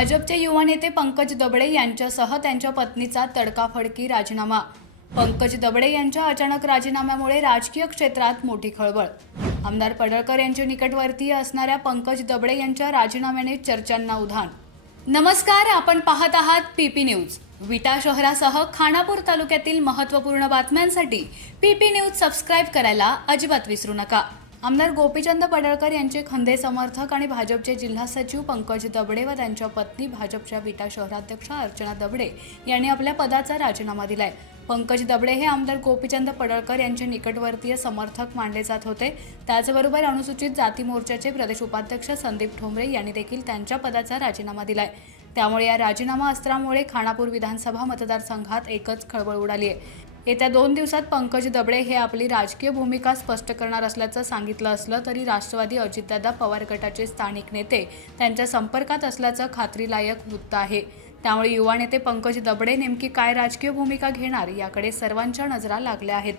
भाजपचे युवा नेते पंकज दबडे यांच्यासह त्यांच्या पत्नीचा तडकाफडकी राजीनामा. पंकज दबडे यांच्या अचानक राजीनाम्यामुळे राजकीय क्षेत्रात मोठी खळबळ. आमदार पडळकर यांचे निकटवर्तीय असणाऱ्या पंकज दबडे यांच्या राजीनाम्याने चर्चांना उधाण. नमस्कार आपण पाहत आहात पीपी न्यूज. विटा शहरासह खानापूर तालुक्यातील महत्त्वपूर्ण बातम्यांसाठी पीपी न्यूज सबस्क्राईब करायला अजिबात विसरू नका. आमदार गोपीचंद पडळकर यांचे खंदे समर्थक आणि भाजपचे जिल्हा सचिव पंकज दबडे व त्यांच्या पत्नी भाजपच्या विटा शहराध्यक्षा अर्चना दबडे यांनी आपल्या पदाचा राजीनामा दिलाय. पंकज दबडे हे आमदार गोपीचंद पडळकर यांचे निकटवर्तीय समर्थक मानले जात होते. त्याचबरोबर अनुसूचित जाती मोर्चाचे प्रदेश उपाध्यक्ष संदीप ठोंबरे यांनी देखील त्यांच्या पदाचा राजीनामा दिलाय. त्यामुळे या राजीनामा अस्त्रामुळे खानापूर विधानसभा मतदारसंघात एकच खळबळ उडाली आहे येत्या दोन दिवसात पंकज दबडे हे आपली राजकीय भूमिका स्पष्ट करणार असल्याचं सांगितलं असलं तरी राष्ट्रवादी अजितदादा पवार गटाचे स्थानिक नेते त्यांच्या संपर्कात असल्याचं खात्रीलायक वृत्त आहे. त्यामुळे युवा नेते पंकज दबडे नेमकी काय राजकीय भूमिका घेणार याकडे सर्वांच्या नजरा लागल्या आहेत.